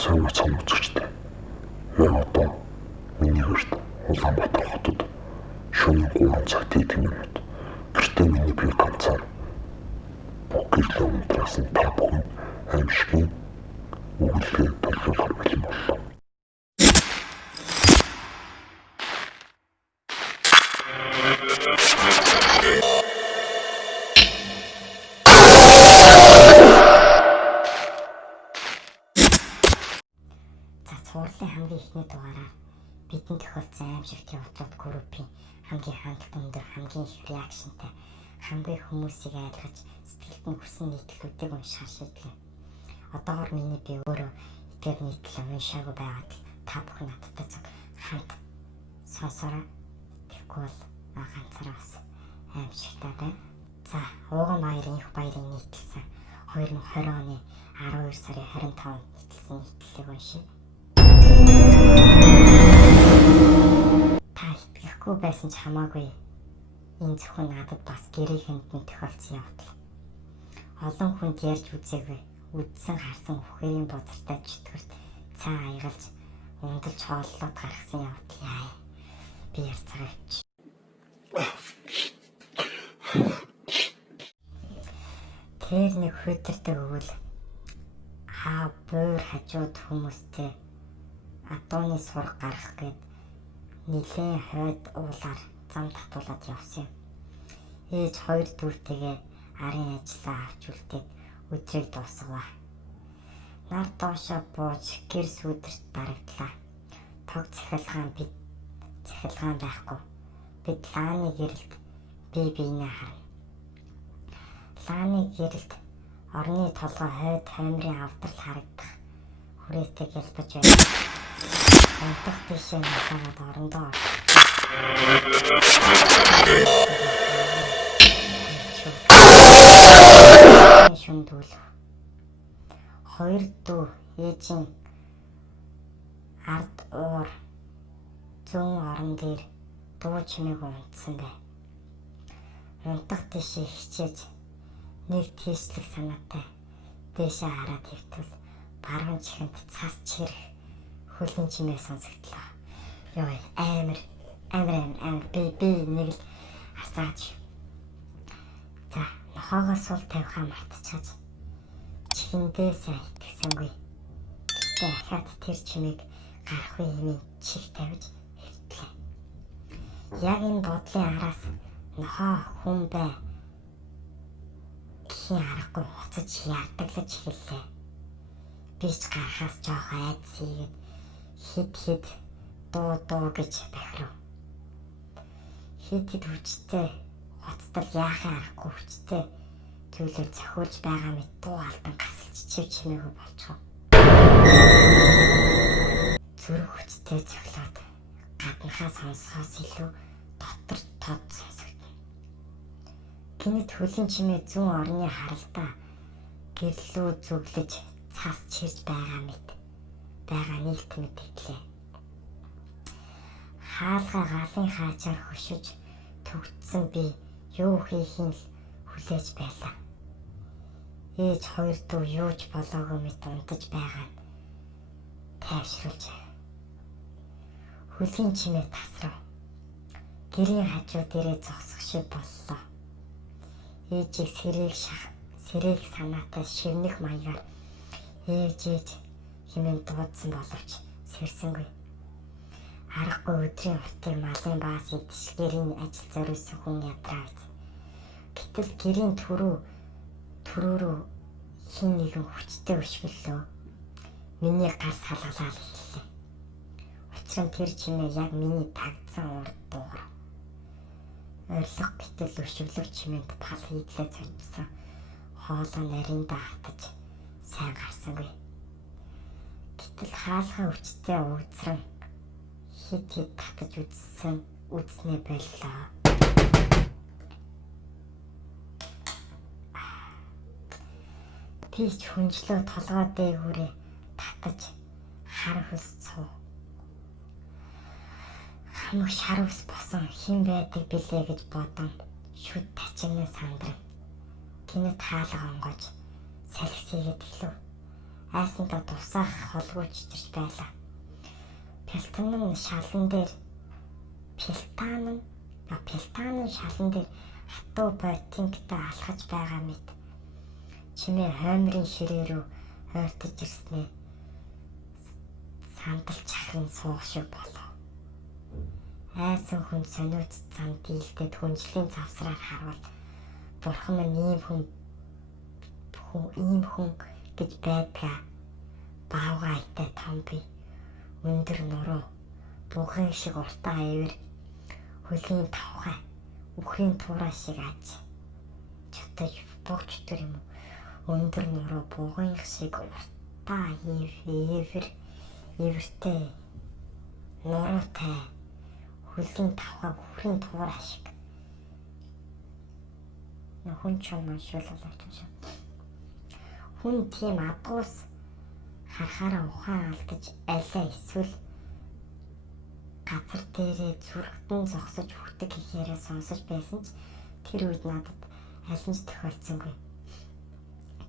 Сайн цам үзэгчтэй. Яг одоо миний гэрт Улаанбаатар хотод шөнийн 3 цагт минут гэртээ миний би ганцаар бүх гэрлийн унтраас нь та бүхэн аимшигын өгүүлгээ төлөвлөх бэлэн боллоо. Цуурлын хамгийн ихний дугаараар бидэнд тохиолдсон аимшигтын бодлоод группийн хамгийн хандлт өндөр, хамгийн их реакшнтай, хамгийн хүмүүсийг айлгаж сэтгэлд нь хүрсэн нийтлүүдийг уншихаар шийдлээ. Одоогоор миний би өөрөө эдгээр нийтлэл уншаагүй байгаад та бүхэн надтай зөв хамт сонсороо. Тэгэхгүй бол ганцаараа бас аимшигтай байна. За, Ууган баярын их баярын нийтлсэн 2020 оны 12 сарын 25-нд нийтлсэн нийтлэлийг уншия. Та итгэхгүй байсан ч хамаагүй энэ зөвхөн надад бас гэрээ хэмтэн тохиолдсон явдал. Олон хүнд ярьж үзээгүй, үдсэн харсан үхэрийн бузартай чөтгөрт цаа аягалж ундалж хооллоод гаргасан явдал яа. Би ярьцгаач. Тэр нэг хөдөртэй өгвөл буур хажууд хүмүүстэй адууны сураг гаргах гээд нилээн хойд уулаар зам татуулаад явсан юм. Ээж 2 дүүртэйгээ арын ажиллаа авч үлдээд өдрийг дуусгаваа. Нар доошоо бууж гэр сүудэрт дарагдлаа. Тог цахилгаан байхгүй. Бид лааны гэрэлд бие биенээ харна. Лааны гэрэлд орны толгой хойд хоймрын авдрал харагдах хүрээтэй гэлбэж байна. Унтах тийшээ нахаад орондоо шүндүүл 2 дүү ээжийн ард уур зүүн орон дээр дуу чимээг унтсан бай. Унтах тийшээ хичээж нэг тийслэх санаатай дээшээ хараад хэвтвэл баруун чихэнд цас чирэх хөлн чимээ сонсогдлоо. Йоо амар би нэг л харцаач. За, нохоогоо сул тавихаа мартчихаж чихэндээ сайн итгэсэнгүй. Гэтэ ахаад тэр чимээг гарах үе хэмээн чих тавьж хэвтлээ. Яг энэ бодлын араас нохоо хүн бай гэхийн аргагүй хуцаж ярдаглаж эхэллээ. Би ч гарахаас жоох айдас хийгээд хэд дуу гэж бахирав. Хэд хүчтэй хуцтал яахын аргагүй хүчтэй зүйлээр зохиулж байгаа мэт дуу алдан гасалж чимээгүй болчихов. Зүрх хүчтэй цоглоод гаднахаа сонсохоос илүү дотор тод сонсогдно. Гинэт хөлн чимээ зүүн орны харалдаа гэрлүү зүглэж цас чирж байгаа нийлт мэт итлээ. Хаалга галын хаачаар хөшөж төгтсөн би юу хийхин л хүлээж байлаа. Ээж 2 дүү юуж болоогүй мэт унтаж байгаа нь тайвшруулж. Хөлгийн чимээ тасрав. Гэрийн хажуу дээрээ зогсох шиг боллоо. Ээжийг сэрэг санаатай шивнэх маягаар ээж хэмээн дуудсан боловч сэрсэнгүй. Аргагүй өдрийн уртыг малын баас идэж гэрийн ажил зориулсан хүн ядраа биз. Гэтэл гэрийн түрүү рүү хин нэгэн хүчтэй өшгөлөө. Миний гар салгалаад эхэллээ. Учир нь тэр чимээ яг миний тагдсан урд дуугар. Орилго гэтэл өшөглөг чимээнд пал хийдлээ цочсон. Хоолой нариндаа хатаж сайн гарсангүй. Гэтэл хаалгаа хүчтэй ууцран хит татаж үзнэ боллоо. Пич хүнжлөө толгой дээгүүрээ татаж хар хөс цуу. Хамаг шар ус босон хэн байдаг билээ гэж бодон шүд тачигнээ сандрав. Гинэт хаалга онгож салхисгээд эхлэв. Айсандаа тусаах холгүй чичирч байлаа. Пелтан шалан дээр хатуу ботинктай алхаж байгаа мэт чимээ хоймрын ширээ рүү хойртож ирснээ сандалч ахрын суух шиг болов. Айсан хүн сониуц зам дийлдэд хүнжлийн завсраар харвал бурхан минь ийм хүн гэж байдгаа. Баавга айтай том бий. Өндөр нуруу, бугын шиг уртаа эвэр, хөлийн тавхай, үхрийн туурай шиг аж. Чөтөж буг чөтөр юм уу? Өндөр нуруу, бугын шиг уртаа эвэртэй, нуруутай, хөлийн тавхай, үхрийн туурай шиг. Хүн ч юм шуулуулаач юм шиг. Хүн тийм адуус харахаараа ухаан алдаж алиа эсвэл газар дээрээ зүрхтэн зогсож хүрдэг гэхээрээ сонсож байсан ч тэр үед надад аль нь ч тохиолдсонгүй.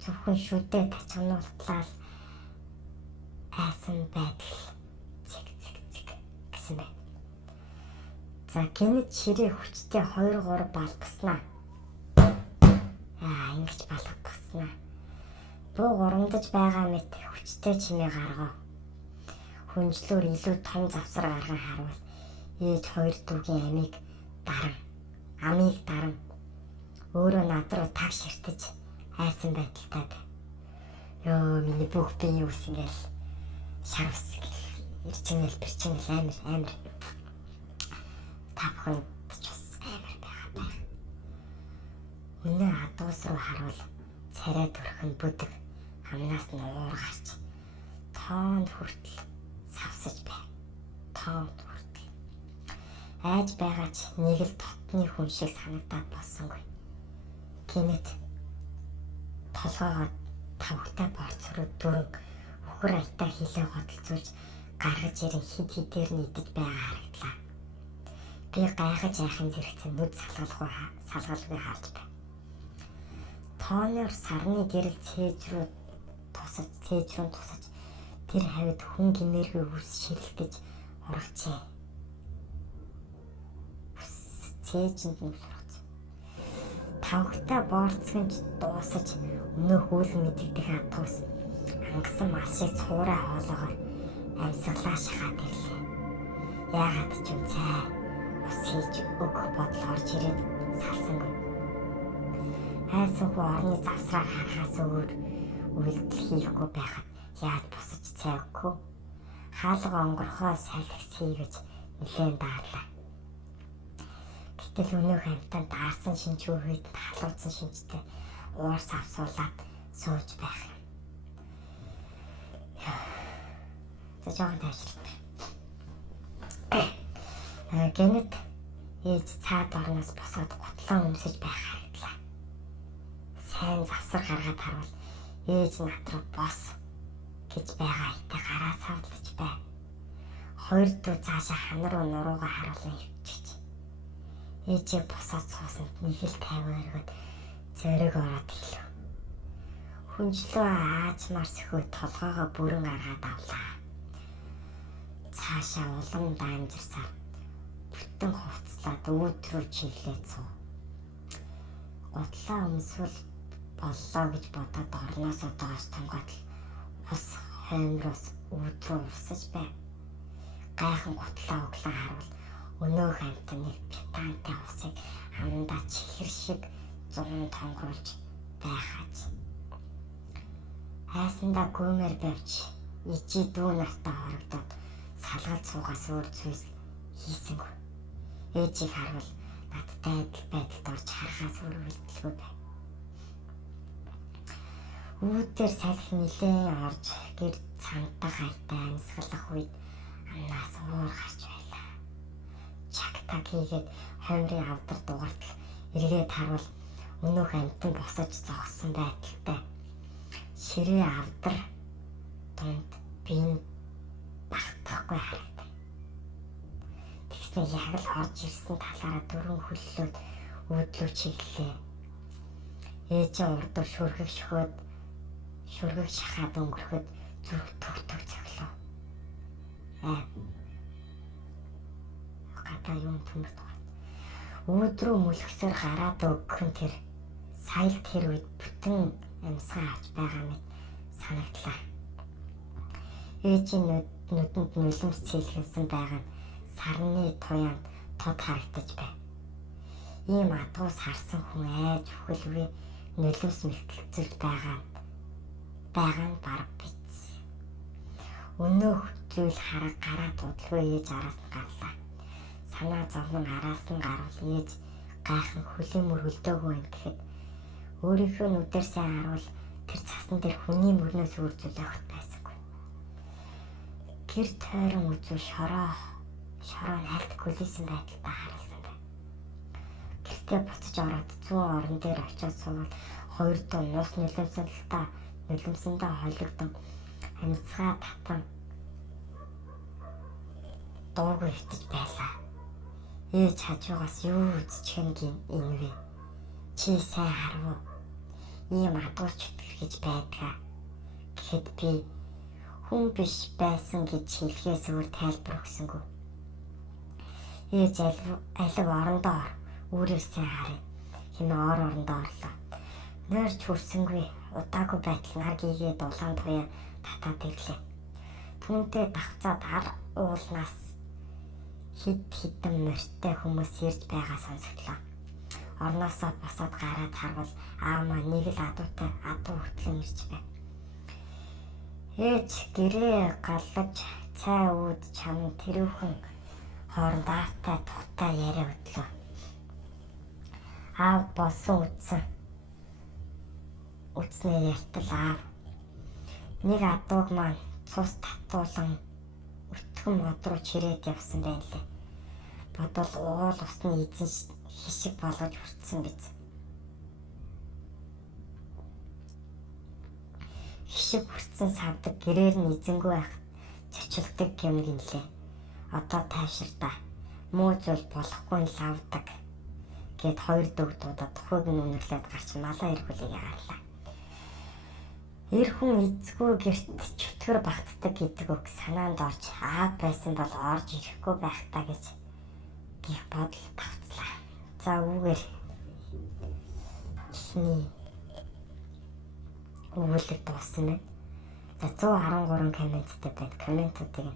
Зөвхөн шүдээ тачгануултлаа айсан байдал цэг гэсэн байна. За гинэт ширээ хүчтэй 2-3 балбаснаа. Ингэж балбаснаа. Буу горомдож байгаа мэт хүчтэй чимээ гаргав. Хүнжлөөр илүү том завсар гарган харуул. Ээж 2 дүүгийн амийг даран өөрөө над руу таг ширтэж айсан байдалтай бай. Ёо миний бүх бие ус ингээл шавс ирчэнгэл бэрчэнгэл амар тавхан ч бас амар байгаа. Үнэ хадуус руу харуул царай төрхөн бүдэг хамнаас нь уур гарч тоонд хүртэл савсаж бай. Тоонд хүртэл. Айж байгаа ч нэг л дотны хүн шиг санагдаад болсонгүй. Гинэт толгоогоо тавхтай борцроо дөрөн үхэр айтаа хилээ хөдөлцүүлж гаргаж ирэн хидээр нийдэж байгаа харагдлаа. Би гайхаж яахын зэрэгцэн нүд салгалгүй харж бай. Тооноор сарны гэрэл цээж рүү тусаж тэр хавьд хүн гинээргүй үс шилдэж урагчээ. Цээжинд нь сургац. Тавхтай боорцгонч дуусаж өнөө хүл мэдэгдэх адуус хангасан мал шиг цуурай хоолоогоор амьсгалаа шахаад ирлээ. Яагаад ч юм цай ус хийж өгөх бодол орж ирээд салсангүй. Хайсан хүү орны завсраар харахаас өөр үйлдэл хийхгүй байхад яад босож цай өгөхгүй. Хаалга онгорхоо салхис хийж нэлээд даарлаа. Гэтэл өнөөх амтанд даарсан шинжгүй үед халууцсан шинжтэй уур савсуулаад сууж байх юм. За жоохон тайвширтай. Гэнэт ээж цаад орноос босоод гутлаа өмсөж байх харагдлаа. Сайн завсар гаргаад харвал ээж над руу бос гэж байгаа айтаа гараа савлаж бай. 2 дүү цаашаа хана руу нуруугаа харуулan хөвчиж. Ээжээ босоод суусанд нэг л 50 өргөд зэрэг ороод хэлв. Хүнжлөө аажмаар сөхөө толгоогоо бүрэн аргаад авлаа. Цаашаа улам даамжирсаар бүтэн хувцлаад өөд рүү чиглээд суув. Гутлаа өмсвөл боллоо гэж бодоод орноосоо доош тамгаатал ус хоймроос өөд рүү урсаж бай. Гайхан гутлаа углаа харуул өнөөх амтны питантай усыг хамдаа чихэр шиг 100 тонгруулж байхаж. Хайсандаа гүмээр бавч ичи дүү нартаа хорогдоод салгалт суугаас өөр зүйлс хийсэнгүй. Ээжийг харвал надтай адил байдалд орж харахаас өөр үйлдэлгүй бай. Үүдээр салхи нилээн орж гэр цантаа хайтай амьсгалах үед амнаас уур гарч байлаа. Чагтаг хийгээд хоймрын авдар дугартал эргээд харвал өнөөх амтан босож зогссон байдалтай. Ширээ авдар дунд биеийн багтахгүй харагдав. Тэгснэ яг л орж ирсэн талаараа дөрөн хөллөөд өөдлөө чиглэлээ. Ээжийн урд шүрхэг шөхөөд шүргэг шахаад өнгөрөхөд зүрх төгтөг цоглоо. Гадаа юм төмөрд байна. Өөдрөө мөлгсөөр гараад өгөх нь тэр сая тэр үед бүтэн амьсгаа авч байгаа мэт санагдлаа. Ээжийн нүдэнд нулимс цэлгэлсэн байгаа нь сарны туяанд тод харагдаж байна. Ийм адуус харсан хүн айж өхөлгүй нулимс мэлтэлцүүлж байгаа нь бараг биз. Өнөөх зүйл хараг гараад удалгүй ээж араас нь гарлаа. Санаа зовнон араас нь гарвал ээж гайхан хөлийн мөргөлдөөгөө байна гэхэд өөрийнхөө нүдээр сайн харуул тэр цасан дээр хүний мөрнөөс үржүүл явахт байсангүй. Гэр тойрон үзүү шороо хальт гүлээсэн байдалтай харалсан байна. Гэртээ буцаж ороод зүүн орон дээр очиод суугаад хоёр дуу нус нулимсандаа холигдсон амьсгаа татан дуугүй өвтөж байлаа. Ээж хажуугаас юу үзчих юм энэ вэ? Чи сайн харав уу? Ийм адуус чөтгөр гэж байдгаа. Гэхэд би хүн биш байсан гэж хэлхээс өөр тайлбар өгсөнгүй. Ээж алив орондоо өөрөөс сайн харъя. Хинэ орондоо орлоо. Нойрч хүрсэнгүй удаагүй байтал нар гигээд улаан туяа татаад ирлээ. Түүнтэй давцаад ар уулнаас хидэн морьтой хүмүүс ирж байгаа сонсогдлоо. Орноосоо босоод гараад харвал аав маань нэг л адуу хөтлөн ирж байна. Ээж гэрээ галлаж цай ууд чам тэрүүхэн хооронд аавтай тухтай яриа өдлөө. Аав болсон үтснээ яртал аав. Нэг адууг маань цус татуулан өтгөн мод руу чирээд явсан байлээ. Бодвол уул усны эзэн хишиг болгож хүртсэн биз. Хишиг хүртсэн савдаг гэрээр нь эзэнгүй байх зочилдог юм гинлээ. Одоо тайширдаа муу зүйл болохгүй лавдаг гэд хоёр дөгд удаа тухайг нь үнэрлээд гарч малаа эргүүлээ яарлаа. Эр хүн эзгүй гэрт чөтгөр багтдаг гэдэг үг санаанд орж аав байсан бол орж ирэхгүй байх та гэж гих бодол тавцлаа. За үүгээр ихний өгүүлэг дууссан байна. За 113 комменттэй байна. Комментуудыг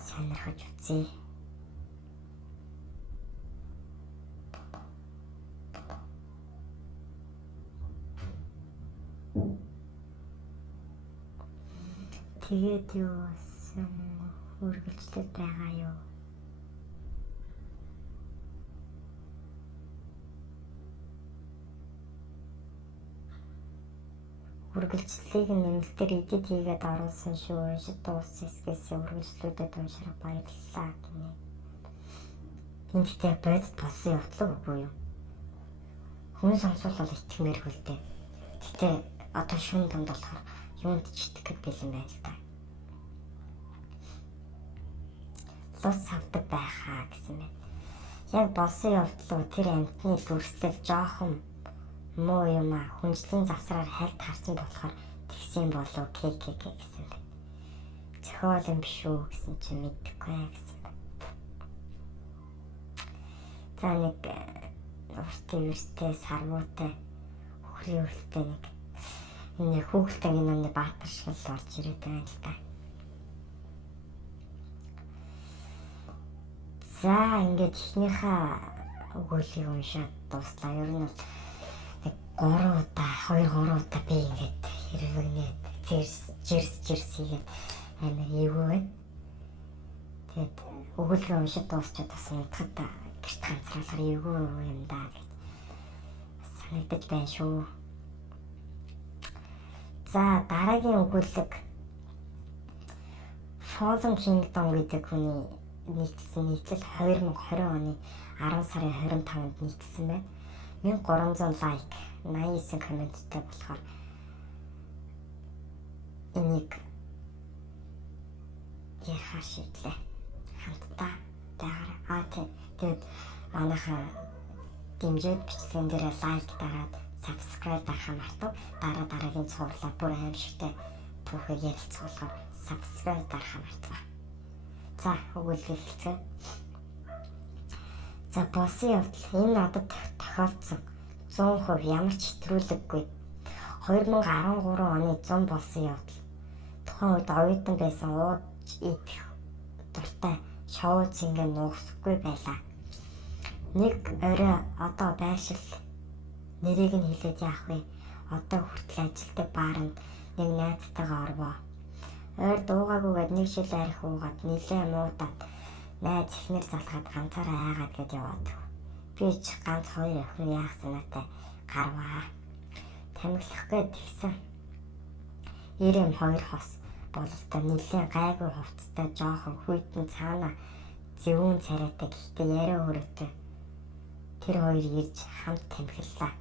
сонирхож үзье. Тэгээд юу болсон үргэлжлэл байгаа юу? Үргэлжлэлийг нэмэлтээр эдит хийгээд оруулсан шүү. Уншид дууссан эсгээс үргэлжлүүлээд уншрах баярлалаа гинэ. Энд тэ бодит болсон явдлаа үгүй юу? Хүн сонсвол итгэмээр хөлтэй. Гэтэ одоо шүн дунд болохоор юунд ч итгэхэд бэлэн байна л да. Лус авдаг байхаа гэсэн мэт. Яг болсон явдлуу тэр амтны дүрстэл жоохон муу юм а хүнжлийн завсраар хальт харсан болохоор тэгсэн болов КК гэсэн байна. Зохиол юм биш үү гэсэн чинь мэдэхгүй гэсэн байна. За нэг урт сарвуутай хөхрийн үлтэй нэг энэ хүүхэлтэй гинөний баатар шиг л орж ирээд байна л да. За ингээд ихнийхээ өгүүлгийг уншаад дуслаа. Ер нь нэг 3 удаа би ингээд хэрэгнээд жирс хийгээд амар эвгүй байна. Тэгээд өгүүлгийг уншаад дуусчаад бас унтахад гэрт ганцраалгаар эвгүй юм даа гэж санагдаж байна шүү. За дараагийн өгүүлэг Fallen Kingdom гэдэг хүний нийтлэл 2020 оны 10 сарын 25-нд нийтлсэн байна. 1300 лайк, 89 комменттэй болохоор энийг ярих шийдлээ. Хамтдаа байгаарай. Тэгээд манайхаа дэмжиж бичлэгэн дээр лайк дараад subscribe дарахаа мартав. Дараагийн цувралаа бүр аимшигтай түүхийг ярилцуулахаар subscribe дарахаа мартав. За өгүүлбэр хэлцгээе. За боссын явдал энэ надад тохиолдсон 100% ямар ч хэтрүүлэггүй 2013 оны 100 болсон явдал. Тухайн үед оюутан байсан ууж идэх дуртай шоу цэнгэ нуусахгүй байлаа. Нэг орой одоо байшил нэрийг нь хэлээд яах вэ? Одоо хүртэл ажилдаг баарнд нэг найзтайгаа орвоо. Ойр дуугаагүйгээд нэг жил арх уугаад нилээ муудаад найз ихнэр залгаад ганцаараа айгаад гээд яваад. Би ч ганц хоёр охин яах санаатай гарваа. Тамхилах гээд тэгсэн. 92 хос бололтой нилээ гайгүй хувцастай жоохон хүйтэн цаана зөвүүн царайтай гэхдээ яриа өрөөтэй. Тэр хоёр ирж хамт тамхиллаа.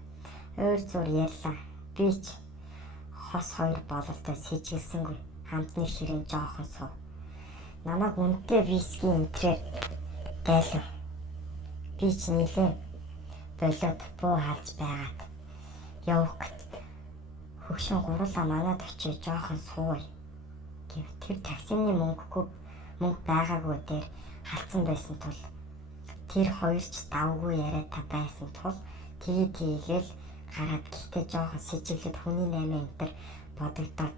Ойр зур ярьлаа. Би ч хос хоёр бололтой сэжгэлсэнгүй. Хамтны ширээн жоохон суув. Намайг үнэтэй виски энтрээр дайлав. Би ч нилээ болоод буу халж байгаад явах гэт хөгшин гурлаа манад очиж жоохон сууя гэв. Тэр таксины мөнгө байгаагүй дээр халдсан байсан тул тэр хоёр ч давгүй яриатай байсан тул тийгээл гараад гэхдээ жоохон сэжиглээд хүний наймаа энтер бодогдоод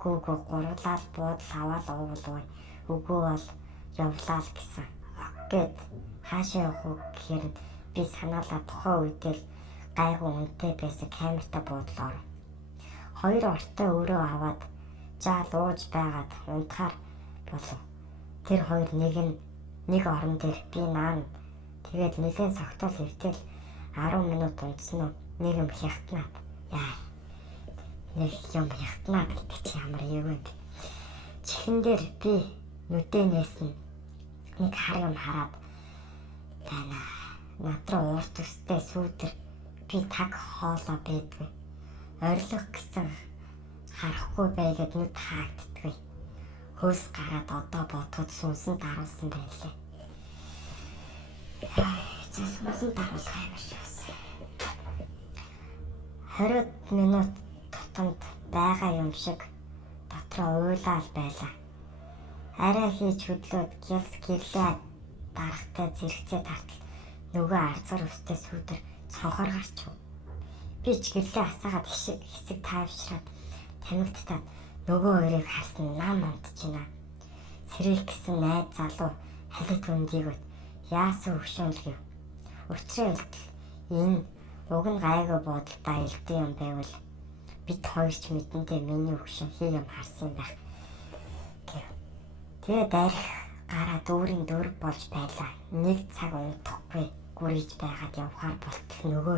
гүүгөө гурлаад буудал аваад уугуулвай үгүй бол явлаа л гэсэн. Гэт хаашаа явах вэ гэхээр би санаалаа тухайн үедээ гайгүй үнэтэй байсан камертай буудал оров. Хоёр ортой өөрөө аваад жаал ууж байгаад унтахаар болов. Тэр хоёр нэг орон дээр би наан тэгээд нэлээд согтол хөвтөл 10 минут унтсан уу нэг юм хягтнаад яа нэг юм хягтнаад гэдэг чи ямар юм бэ? Чихэн дээр би нүдээ нээсэн нэг хар юм хараад байна. Надруу уурт өстэй сүүдэр би таг хоолоо байдгүй. Орилох гэсэн харахгүй байгаад нүд хаагддаггүй. Хөөс гараад одоо бодоход сүнсэн даруулсан байлээ. Сүнсэн даруулах юм шиг байсан. 20 минут тутамд байгаа юм шиг дотроо уйлаал байлаа. Арай хийж хөдлөөд гэрлээ дарахтай зэрэгцээ тартал нөгөө арцар өстэй сүдэр цонхоор гарчв. Би ч гэрлээ асаагаад хэсэг тайвшраад тамигттаад нөгөө хоёрыг харсан нам унтж байна. Сэрэл гэсэн найз залуу халид өндийгөт яасан өгшөөл гэв. Учрын илтэл энэ уг нь гайгүй бодолтой илдэн юм байвал бид хоёр ч мэдэндээ миний өгшөн хий юм харсан байх гэв. Тэгээд арх гараад өөрийн дөрв болж байлаа. Нэг цаг унтахгүй гүрийж байгаад явхаар болтол нөгөө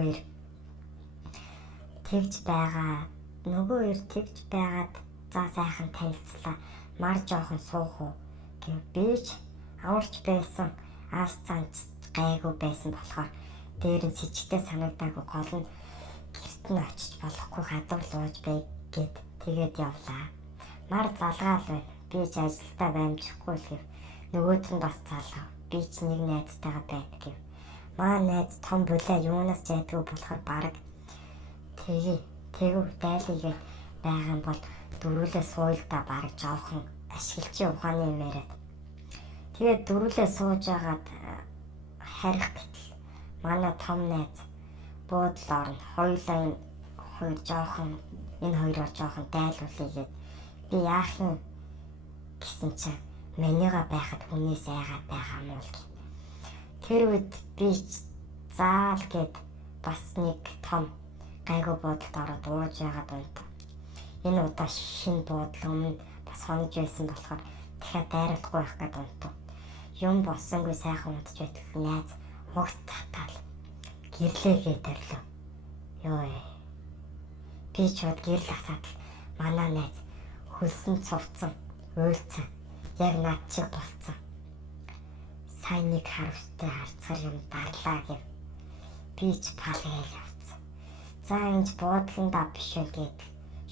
хоёр тэгж байгаад за сайхан танилцлаа. Мар жоохон суух уу гэв. Би ч аварч байсан аас цанч гайгүй байсан болохоор дээр нь сэжигтэй санагдаагүй гол нь гэрт нь очиж болохгүй гадуур лууж бай гэд тэгээд явлаа. Мар залгаал бай. Би ч ажилдаа баймжихгүй л гэв. Нөгөөд нь бас залгав. Би ч нэг найзтайгаа байд гэв. Маа найз том булаа юунаас ч айдгүй болохоор бараг тэгв дайлигээд байгаа юм бол дөрүүлээ суйлдаа бараг жоохон ашиглчийн ухааны юм яриад. Тэгээд дөрүүлээ сууж агаад харих гэтэл манай том найз буудлын орно. Хоёулаа энэ хоёроо жоохон дайлуулъя би яах юм гэсэн чинь манийга байхад хүнээс айгаад байгаа мó л. Тэр үед би заал гээд бас нэг том гайгүй бодолд ороод ууж яагаад унтав. Энэ удаа шинэ буудлын өмнө бас хонож байсан болохоор дахиад дайруулахгүй байх гээд унтав. Юм болсонгүй сайхан унтж байтал найз угт татаал гэрлээгээд орлоо. Йой. Би ч бод гэрэл асаад манай найз хөлсөн цувцсан уйлцсан яг над чиг болцсон. Сайн нэг харавстай харцар юм дарлаа гэв. Би ч палгээл явцсан. За энэ буудландаа биш үү гээд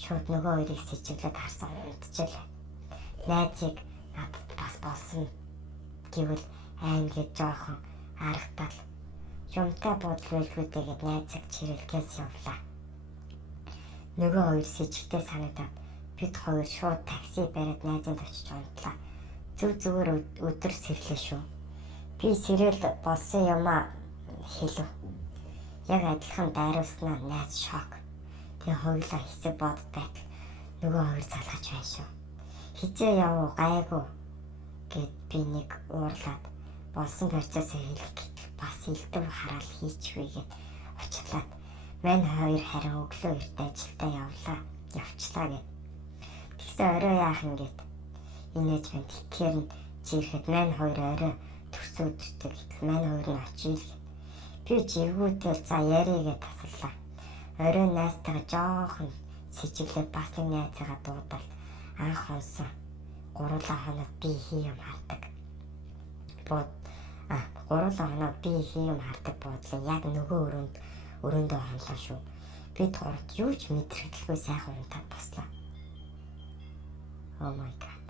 шууд нөгөө хоёрыг сэжиглээд харсан унтчихлаа. Найзыг надад бас болсон гэвэл айн гэж жоохон аргатал юмтай бодол байлгүй тэгээд найзыг чирэлгээс явлаа. Нөгөө хоёр с ижигтэй санагдаад бид хоёр шууд такси бариад найзанд очиж унтлаа. Зүгээр өдөр сэрлээ шүү. Би сэрэл болсон юмаа хэлв. Яг адилхан дайруулснаа найз шок. Тэгээ хоёулаа хэсэг бодод байтал нөгөө хоёр залгаж байна шүү. Хизээ явуу гайгүй гэд би нэг уурлаад болсон процессыг хэлэх гэтэл бас илдэв хараал хийчихвээ гэд очлаад мань хоёр харин өглөө эрт ажилдаа явчлаа гэд. Тэгсэн орой яах юм гэд инээж байна. Тэгэхээр нь жирэхэд мань хоёр орой төрсөддөг гэтэл мань хоёр нь очил. Би жигүүтэл за ярий гэд тасаллаа. Орой найзтайгаа жоохон сэжиглээд бас нэг найзаагаа дуудаад анх онсон 3 хоног би хий юм хардаг. 3 хоног би хий юм хардаг буудлаа яг нөгөө өрөөндөө хонлоо шүү. Бид гурд юу ч мэдрэгдэлгүй сайхан унтаад бослоо. Oh my god.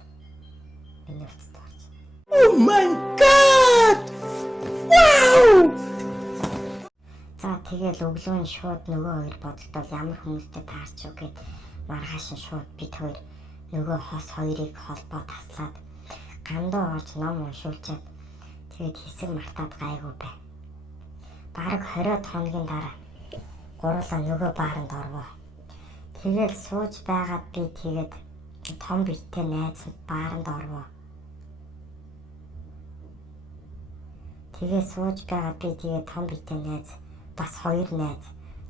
Энэ утгаарч. Oh my god. Wow! За тэгэл өглөө нь шууд нөгөө хоёр бодолтой ямар хүмүүстэй таарч юу гэд маргааш нь шууд бид хоёр нөгөө хос хоёрыг холбоо таслаад гандуу орж ном уншуулчаад тэгээд хэсэг мартаад гайгүй бай. Бараг 20 хоногийн дараа гурлаа нөгөө бааранд орвоо. Тэгээд сууж байгаад би тэгээд том биттэй найз бааранд орвоо. Тэгээд сууж байгаад би тэгээд том биттэй найз бас хоёр найз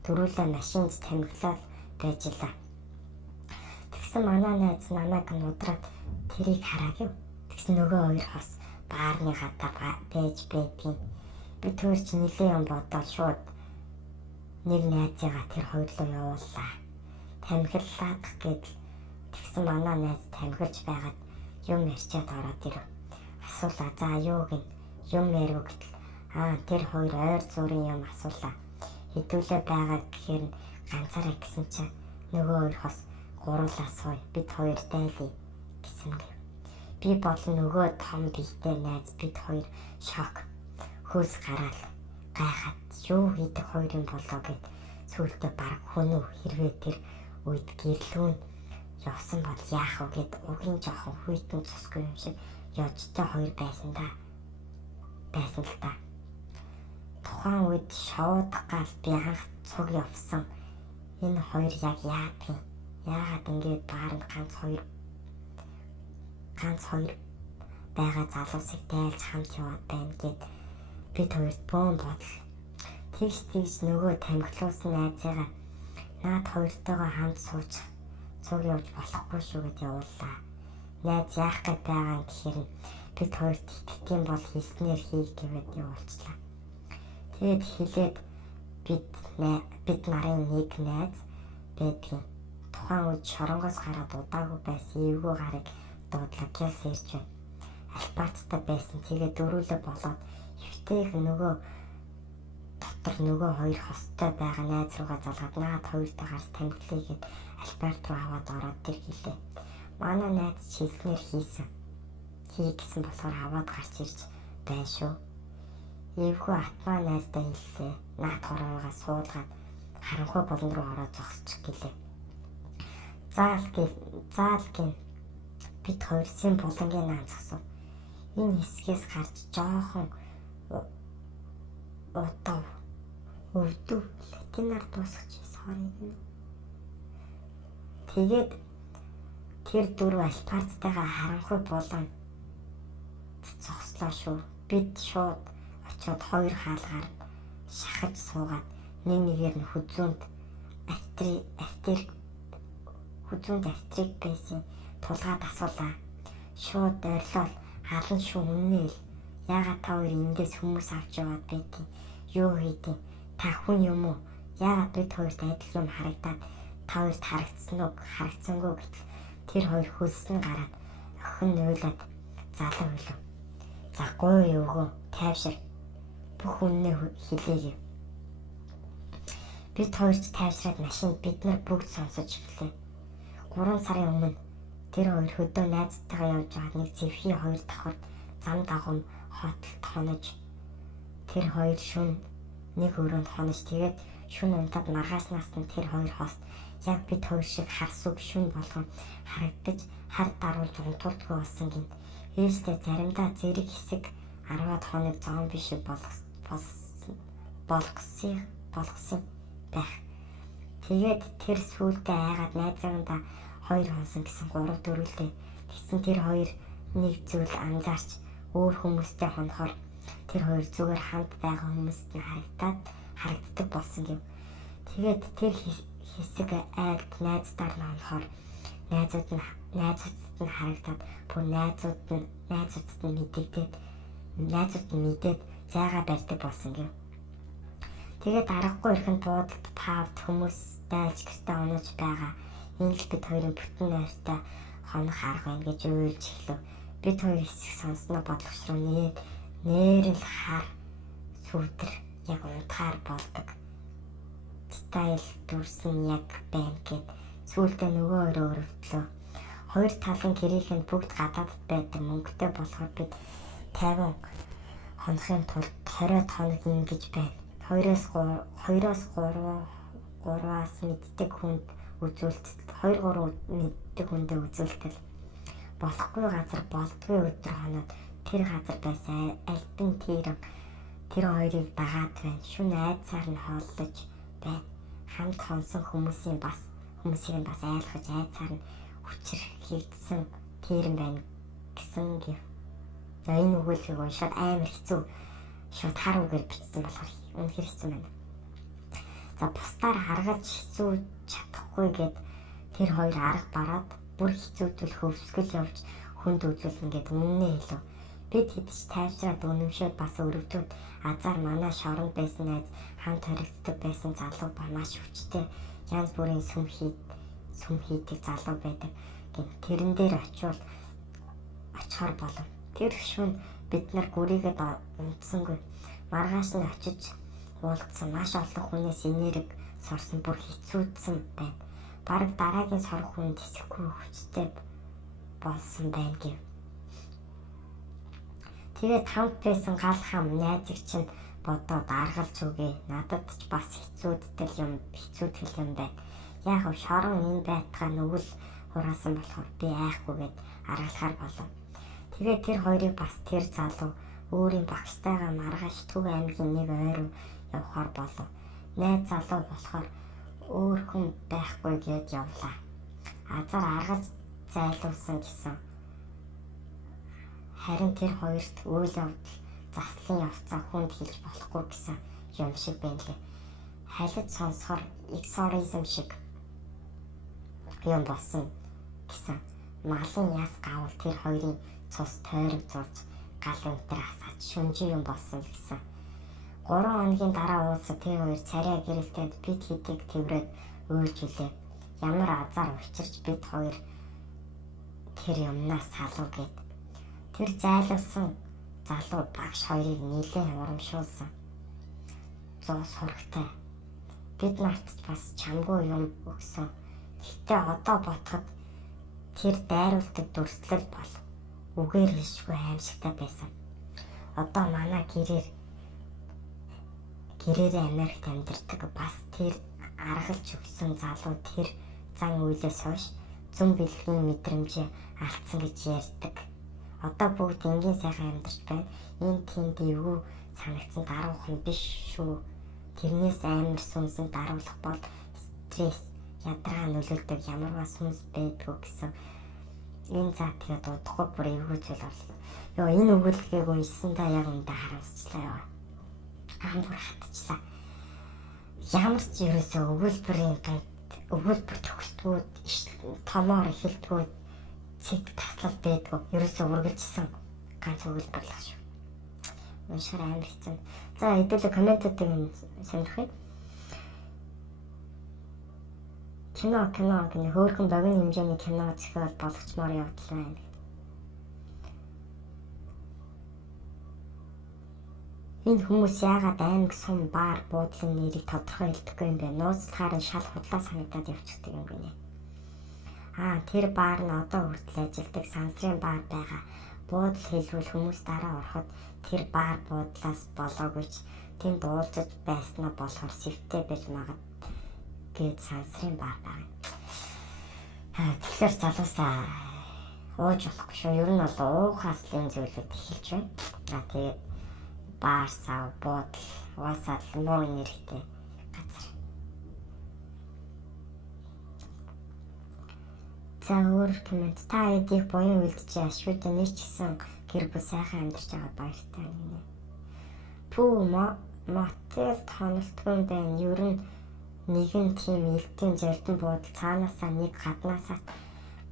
дөрүүлээ машинд тамхилаад байжлаа. Тэгсэн манай найз намайг нудраад тэрийг хараагүй. Тэгсэн нөгөө хоёр хос баарны гадаа байж байдгийн. Би төрч нилээ юм бодоод шууд нэг найзыгаа тэр хоёр руу явууллаа. Тамхиллаад гэдэл тэгсэн манай найз тамхилж байгаад юм ярьчаад ороод ирэв. Асуулаа за юу гин юм ярив гэтэл тэр хоёр ойр зүрийн юм асуулаа. Хэдүүлээ байгаа гэхээр ганцаараа гэсэн чинь нөгөө хоёр хос гурлаа сууя бид хоёр дайлаа гэсэн гэв. Би болон нөгөө том бийтэй найз бид хоёр шок. Хөөс гараал гайхаад юу хийдэг хоёр юм болоо гэд сүултээ баг хүнүү хэрвээ тэр үед гэрлүүн явсан бол яах вэ гэд угийн жоохон хүйтэн цусгүй юм шиг яжтай хоёр байсан л та. Тухайн үед шоудах гал би анх цуг явсан. Энэ хоёр яг яагаад ингэж бааранд ганц хоёр байгаа залуусыг дайлж хамт яваад байна гэд бид хоёрт бөөн бодол. Тэгж нөгөө тамхилуулсан найзыгаа наад хоёртойгоо хамт сууж цуг явж болохгүй шүү гэд явууллаа. Найз яах гээд байгаа юм гэхээр бид хоёрт итгэдэм бол хийснээр хий гэвэд явуулчлаа. Тэгэд хэлээд бид нарын нэг найз байдгийн. Тухайн үед шоронгоос гараад удаагүй байсан эвгүй гарыг дуудлаа гялс ирж байна. Альбаацтай байсан. Тэгээд дөрүүлээ болоод эвтэйх нөгөө дотор нөгөө хоёр хостой байгаа найз руугаа залгаад наад хоёртой гарс тамхилъя гэд альбарт руу аваад ороод тэр хэлээ. Манай найз чиглэнээр хий гэсэн болохоор аваад гарч ирж байна шүү. Эвгүй атмаа найздаа хэллээ. Наад хороогаа суулгаад харанхуй болон руу ороод зогсчих гэлээ. Заал гин бид хоёр сэм булангийн наан зогсов. Энэ хэсгээс гарч жоохон өвдөв латинаар дуусгаж sorry гэнэ. Тэгээд тэр дөрөв альпарцтайгаа харанхуй булан зогслоо шүү. Бид шууд очиод хоёр хаалгаар шахаж суугаад нэгээр нь хүзүүнд автрик байсан тулгаад асуулаа. Шууд ойрлол халан шүү үнээл. Яагаад та хоёр эндээс хүмүүс авч яваад байдгийг юу хийдیں۔ Та хүн юм уу? Яагаад бид хоёрт адил юм харагдаад та хоёрт харагдсангүй гэтэл тэр хоёр хөлсөн гараад охин нөөлөд залуу хөлөв. За гой өвгөө тайвшир бүх үннээ хэлээгүй. Бид хоёрч тайвшраад машинд бид нар бүгд сонсож эхлэв. 3 сарын өмнө тэр хоёр хөдөө найзтайгаа явж байгаад нэг зэвхий хоёр давхар зам дагам хотолд хонож тэр хоёр шөнө нэг өрөөнд хонож тэгээд шөнө унтаад маргааснаас нь тэр хоёр хост Яг бид хоёр шиг харсуг шүн болгон харагдаж хар даруулж унтуулдгүй болсон гин. Ээлжтэй заримдаа зэрэг хэсэг 10-аад хоног зомби шиг болгосон байх. Тэгээд тэр сүүлдээ айгаад найзаагаа 2 хонсон гэсэн 3 дөрвөлдөө. Тэгсэн тэр хоёр нэг зүйл анзаарч өөр хүмүүстэй хонохоор тэр хоёр зүгээр хамт байгаа хүмүүст нь харагддаг болсон гэв. Тэгээд тэр хэсэг айлд найздаар нь хонохоор найзууд нь харагдаад бүр найзууд нь мэдээд зайгаа барьдаг болсон гэв. Тэгээд аргагүй ихэнд буудалд павд хүмүүс дайлж гэртээ онож байгаа. Энэ л бид хоёрын бүтэн найртай хонох арга байна гэж уйлж эхлэв. Бид хоёр хэсэг сонсноо бодлогочруу нээрэл хар сүрдэр яг унтахаар болдог. Стайл дүрсэн яг байна гэд сүүлдээ нөгөө өрөө өрөвдлөө. Хоёр талын гэрийнхэнд бүгд гадаадд байдаг мөнгөтэй болохоор бид 50 хонохын тулд 20 хоног ингэж байна. 2-3-аас мэддэг хүнд үзүүлтэл болохгүй газар болдгүй өдөр хоноод тэр газар байсан альбин тэр хоёрыг дагаад байна. Шүн айдсаар нь хооллож байна. Хамт хонсон хүмүүсийг бас айлгаж айдсаар нь хүчрэх хийгдсэн тэрэн байна гэсэн гэв. За энэ өгүүлбэрийг уншаад амар хэцүү шууд хар үгээр бичсэн болохоор үнэхээр хэцүү байна. За бусдаар харгаж хэцүү чадахгүй гэд тэр хоёр арга бараад бүр хэцүүдвэл хөвсгөл явж хүнд үзүүлнэ гэд өмнөө хэлв. Бид хэдэж тайвшраад өнөмшөөд бас өрөвдөд азар манай шоронд байсан найз хамт хоригддаг байсан залуу ба маш хүчтэй янз бүрийн сүм хийдэг залуу байдаг. Тэрэн дээр очихоор болов. Тэр шөнө бид нар гүрийгээд унтсангүй. Маргааш нь очиж уулзсан маш олон хүнээс энерги сорсон бүр хэцүүдсэн байна. Бараг дараагийн сорох хүн тэсэхгүй хүчтэй болсон байна гэв. Тэгээд хамт байсан гал хам найзыг чинь бодоод аргалж үгээ. Надад ч бас хэцүүдэл юм байна. Яг нь шорон энэ байтгаа нүгэл хураасан болохоор би айхгүйгээд аргалахаар болов. Тэгээд тэр хоёрыг бас тэр залуу өөрийн багштайгаа маргааш Төв аймгийн нэг ойроо явахаар болов. Найз залуу болохоор өөр хүн байхгүй гээд явлаа. Азар аргаж зайлуулсан гэсэн. Харин тэр хоёрт үйл явдал заслын явцаа хүнд хэлж болохгүй гэсэн юм шиг байна лээ. Халид сонсохоор эксоризм шиг юм болсон гэсэн. Малын яс гавал тэр хоёрын цус тойрог зурж гал өнтер асаач шүнжин юм болсон гэсэн. 3 хоногийн дараа уулзсан тэр хоёр царай гэрэлтэд бид хэдийг тэврээд уйлж үлээ. Ямар азар учирч бид хоёр тэр юмнаас салуу гэд. Тэр зайлуулсан залуу багш хоёрыг нэлээд урамшуулсан. Зоо сурагтай. Бид нарт бас чамгүй юм өгсөн. Гэтэ одоо ботход тэр дайруулдаг дүрслэл бол үгээр хэлшгүй аимшигтай байсан. Одоо манай гэрээрээ Америкт амьдардаг бас тэр аргалж өгсөн залуу тэр зан үйлээс хойш зүн бэлгийн мэдрэмжээ алдсан гэж ярьдаг. Одоо бүгд энгийн сайхан амьдарч байна. Энэ тийм дэвгүй санагдсан даруухан биш шүү. Тэрнээс амар сүнсэн даруулах бол стресс, ядраа нөлөөлдөг ямарваа сүнс байдгүй гэсэн. Энэ заа тэгээд удахгүй бүр эвгүй зүйл боллоо. Энэ өгүүлбэрийг уншсандаа яг үндэ харамсчлаа ёо. Амар хатчлаа. Ямар ч ерөөсөө өгүүлбэр төгсдгүүд томоор эхэлдгүүд цэг таслал байдгүй. Ерөөсөө үргэлжсэн ганц өгүүлбэр л шүү. Уншихаар амар хэцүү. За хэдүүлээ комментуудыг сонирхъя. Кино гэнэ хөөрхөн богино хэмжээний кино зохиол болгочмоор явдал байна. Энэ хүмүүс яагаад аймаг сум баар буудлын нэрийг тодорхой хэлдэггүй юм бэ? Нууцлахаар нь шал худлаа санагдаад явчихдаг юм гинэ. Тэр баар нь одоо хүртэл ажилдаг сансрын баар байгаа. Буудал хэлбэл хүмүүс дараа ороход тэр баар буудлаас болоогүй ч тэнд уулзаж байснаа болохоор сэвтэй байж гээд сансрын бар байна. Тэгэхээр залуусаа ууж болохгүй шүү. Ер нь бол уухаас л энэ зүйлүүд эхэлж байна. Тэгээд баар сав буудал угаасаа л муу энергитэй газар. За өөр комент та эдийг буян үлдчихээ ашгүй нэр ч гэсэн гэр бүл сайхан амьдарч байгаа баяртай гинэ. Пүү мотел тонолтгүй байна. Ер нь нэгэн тийм элдэн золдон буудал цаанаасаа нэг гаднаасаа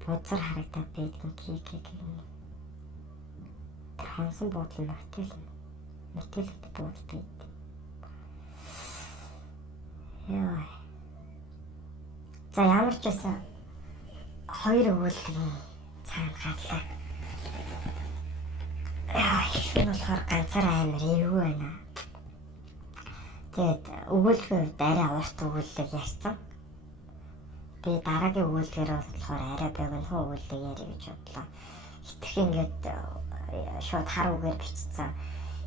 бузар харагдаад байдгийн кик. Тэр хонсон буудал мотел буудал байд. Яа. За ямар ч байсан хоёр өгүүлбэрийн цаана гарлаа. Шүн болохоор ганцаараа амар эвгүй байна. Тэгээд өгүүлбэр арай урт өгүүлбэр ярьсан. Би дараагийн өгүүлбэр болохоор арай богино өгүүлбэр ярих гэж бодлоо. Итгэх ингээд шууд хар үгээр бичсэн.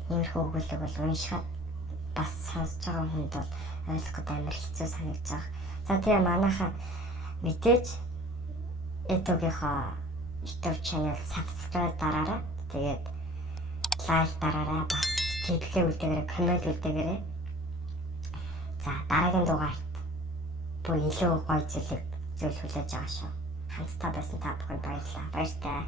Иймэрхүү өгүүлбэр бол уншихад бас сонсож байгаа хүнд бол ойлгоход амар хэцүү санагдаж байгаа. За тэгээ манайхаа мэдээж Этогийнхоо YouTube channel subscribe дараарай. Тэгээд лайк дараарай. Бас хэвлэлээ үлдээгээрэй, коммент үлдээгээрэй. За дараагийн дугаарт бүр илүү гоё зүйл хүлээж байгаа шүү. Хамтдаа байсан та бүхэнд баярлалаа. Баяртай.